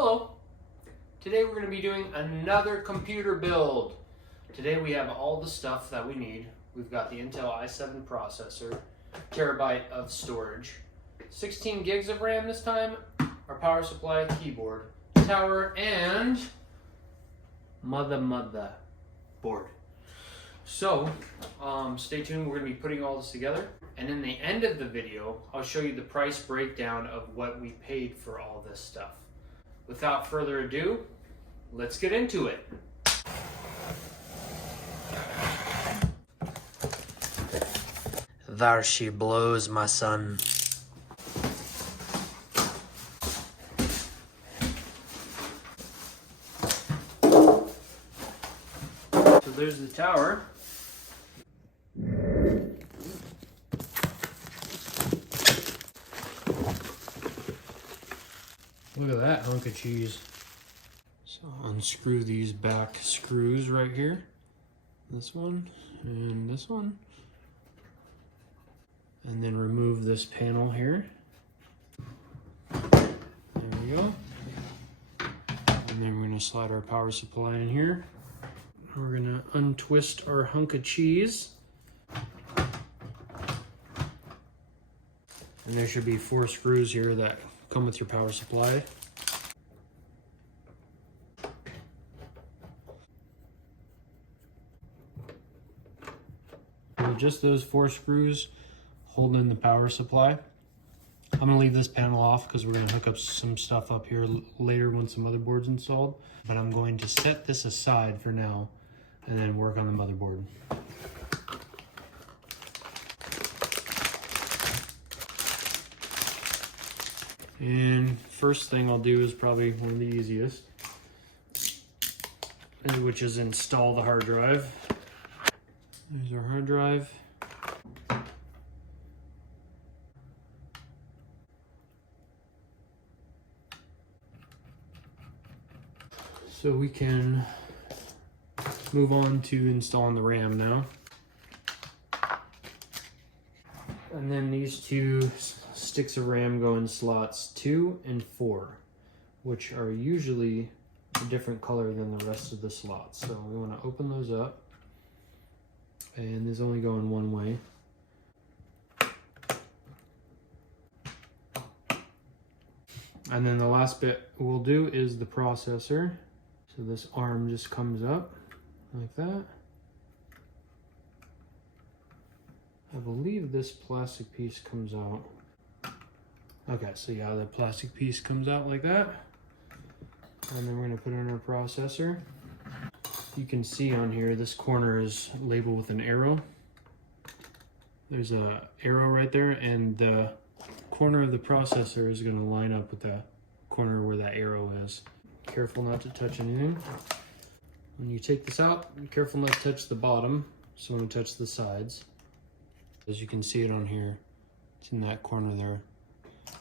Hello. Today we're going to be doing another computer build. Today we have all the stuff that we need. We've got the Intel i7 processor, terabyte of storage, 16 gigs of RAM this time, our power supply, keyboard, tower, and mother board. So, stay tuned. We're going to be putting all this together. And in the end of the video, I'll show you the price breakdown of what we paid for all this stuff. Without further ado, let's get into it. There she blows, my son. So there's the tower. Look at that hunk of cheese. So unscrew these back screws right here. This one and this one. And then remove this panel here. There we go. And then we're gonna slide our power supply in here. We're gonna untwist our hunk of cheese. And there should be 4 screws here that come with your power supply. So just those 4 screws holding the power supply. I'm gonna leave this panel off because we're gonna hook up some stuff up here later when some motherboard's installed. But I'm going to set this aside for now and then work on the motherboard. And first thing I'll do is probably one of the easiest, which is install the hard drive. There's our hard drive. So we can move on to installing the RAM now. And then these 2 sticks of RAM go in slots 2 and 4, which are usually a different color than the rest of the slots. So we want to open those up, and these only go in one way. And then the last bit we'll do is the processor. So this arm just comes up like that. I believe this plastic piece comes out. Okay, so yeah, the plastic piece comes out like that. And then we're gonna put in our processor. You can see on here, this corner is labeled with an arrow. There's a arrow right there, and the corner of the processor is gonna line up with the corner where that arrow is. Careful not to touch anything. When you take this out, be careful not to touch the bottom, so don't touch the sides. As you can see it on here, it's in that corner there.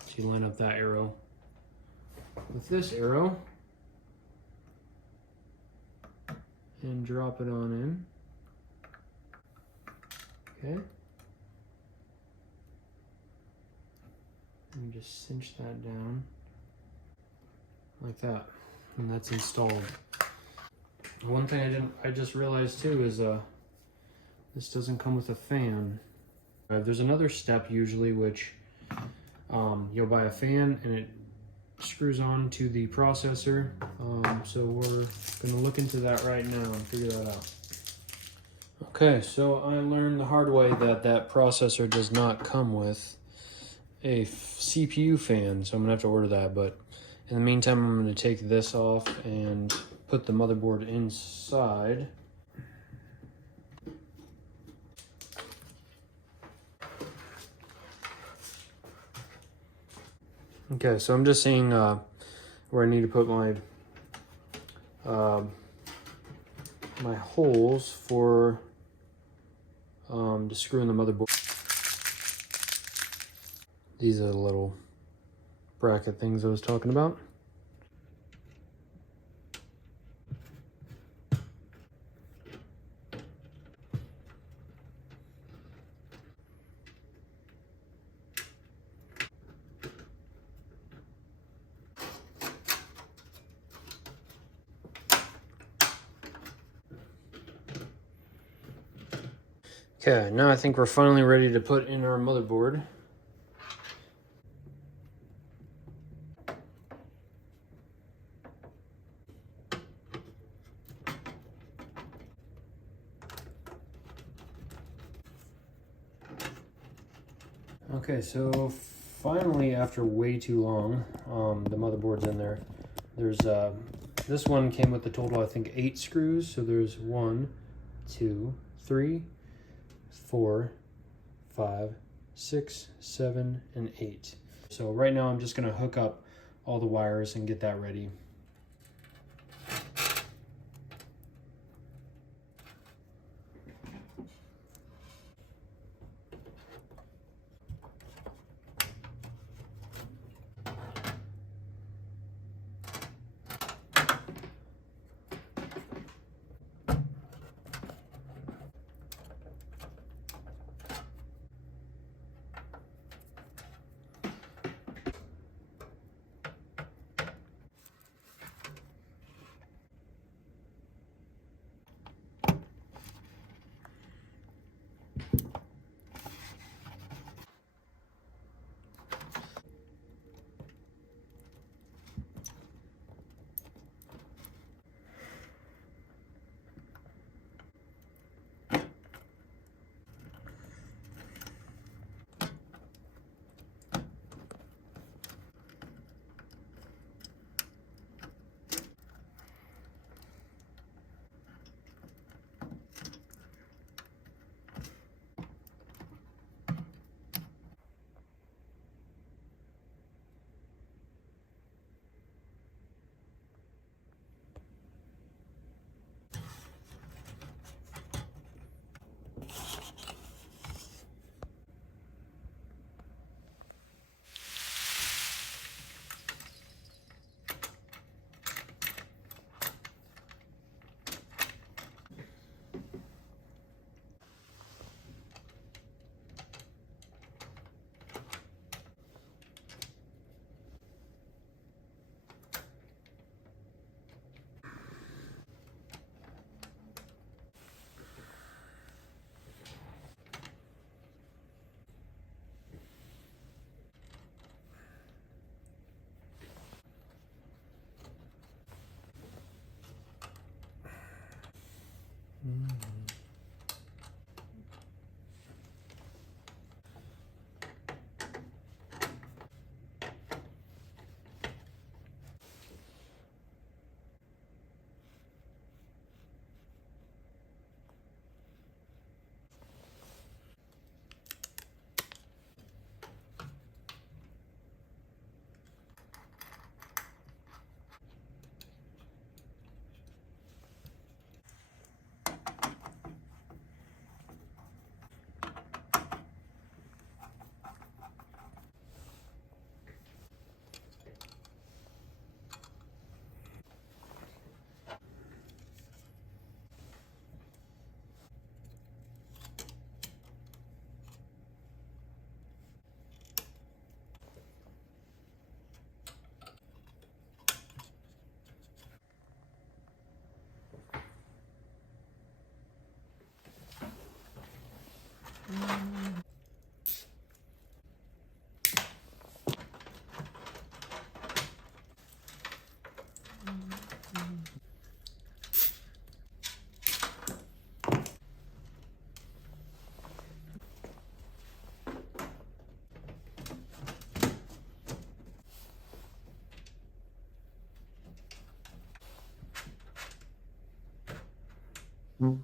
So you line up that arrow with this arrow and drop it on in. Okay. And just cinch that down like that, and that's installed. One thing I just realized too is this doesn't come with a fan. There's another step usually which you'll buy a fan and it screws on to the processor. So we're gonna look into that right now and figure that out. Okay, so I learned the hard way that that processor does not come with a CPU fan, so I'm gonna have to order that. But in the meantime, I'm gonna take this off and put the motherboard inside. Okay, so I'm just seeing where I need to put my my holes for to screw in the motherboard. These are the little bracket things I was talking about. Okay, now I think we're finally ready to put in our motherboard. Okay, so finally, after way too long, the motherboard's in there. There's this one came with a total, I think, 8 screws. So there's 1, 2, 3, 4, 5, 6, 7, and 8. So right now I'm just gonna hook up all the wires and get that ready.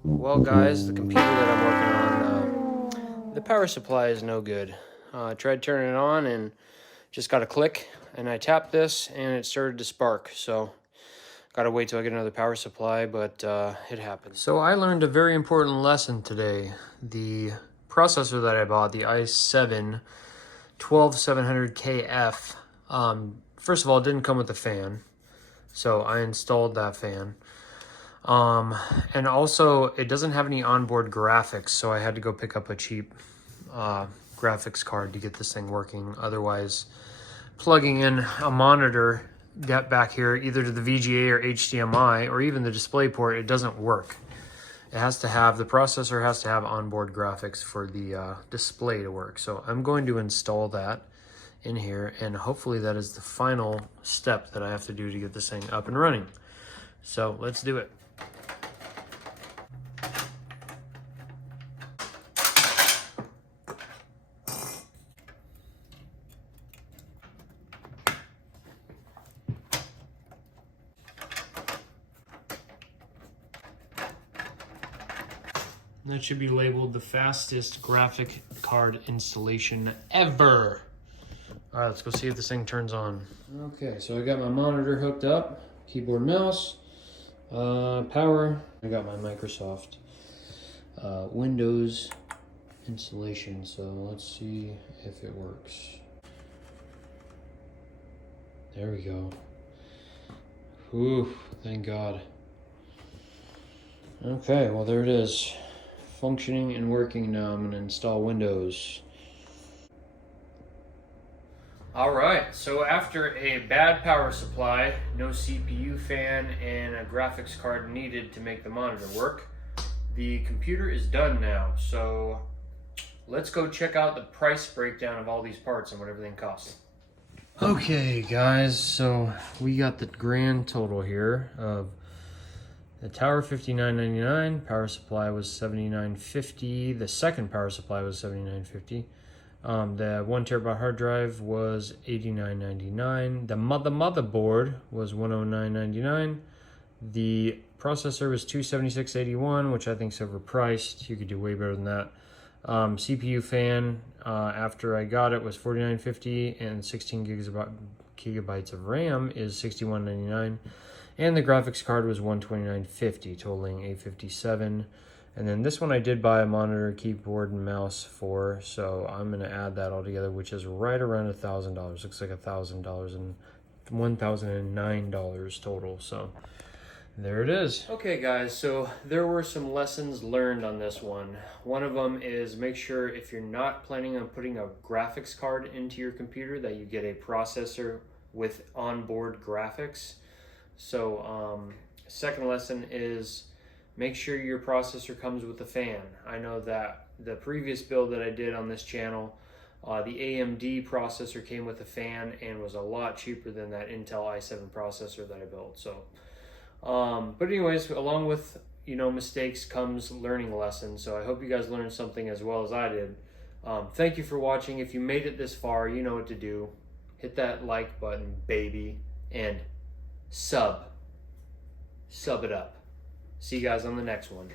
Well, guys, the computer that I'm working on, the power supply is no good. I tried turning it on and just got a click, and I tapped this and it started to spark. So gotta wait till I get another power supply, but it happened. So I learned a very important lesson today. The processor that I bought, the i7 12700KF, first of all, it didn't come with a fan, so I installed that fan. And also it doesn't have any onboard graphics, so I had to go pick up a cheap graphics card to get this thing working. Otherwise, plugging in a monitor back here, either to the VGA or HDMI, or even the display port, it doesn't work. it has to have, the processor has to have onboard graphics for the display to work. So I'm going to install that in here, and hopefully that is the final step that I have to do to get this thing up and running. So let's do it. That should be labeled the fastest graphic card installation ever. All right, let's go see if this thing turns on. Okay, so I got my monitor hooked up, keyboard, mouse, power. I got my Microsoft Windows installation. So let's see if it works. There we go. Whew, thank God. Okay, well there it is. Functioning and working now. I'm gonna install Windows. Alright, so after a bad power supply, no CPU fan, and a graphics card needed to make the monitor work, the computer is done now. So let's go check out the price breakdown of all these parts and what everything costs. Okay guys, so we got the grand total here of the tower $59.99, power supply was $79.50, the second power supply was $79.50. The 1 terabyte hard drive was $89.99. The motherboard was $109.99. The processor was $276.81, which I think is overpriced. You could do way better than that. CPU fan, after I got it, was $49.50, and 16 gigabytes of RAM is $61.99. And the graphics card was $129.50, totaling $857. And then this one I did buy a monitor, keyboard, and mouse for, so I'm gonna add that all together, which is right around $1,000. Looks like $1,000 and $1,009 total. So there it is. Okay guys, so there were some lessons learned on this one. One of them is make sure if you're not planning on putting a graphics card into your computer that you get a processor with onboard graphics. So second lesson is make sure your processor comes with a fan. I know that the previous build that I did on this channel, the AMD processor came with a fan and was a lot cheaper than that Intel i7 processor that I built. So, but anyways, along with, you know, mistakes comes learning lessons. So I hope you guys learned something as well as I did. Thank you for watching. If you made it this far, you know what to do. Hit that like button, baby, and sub it up. See you guys on the next one.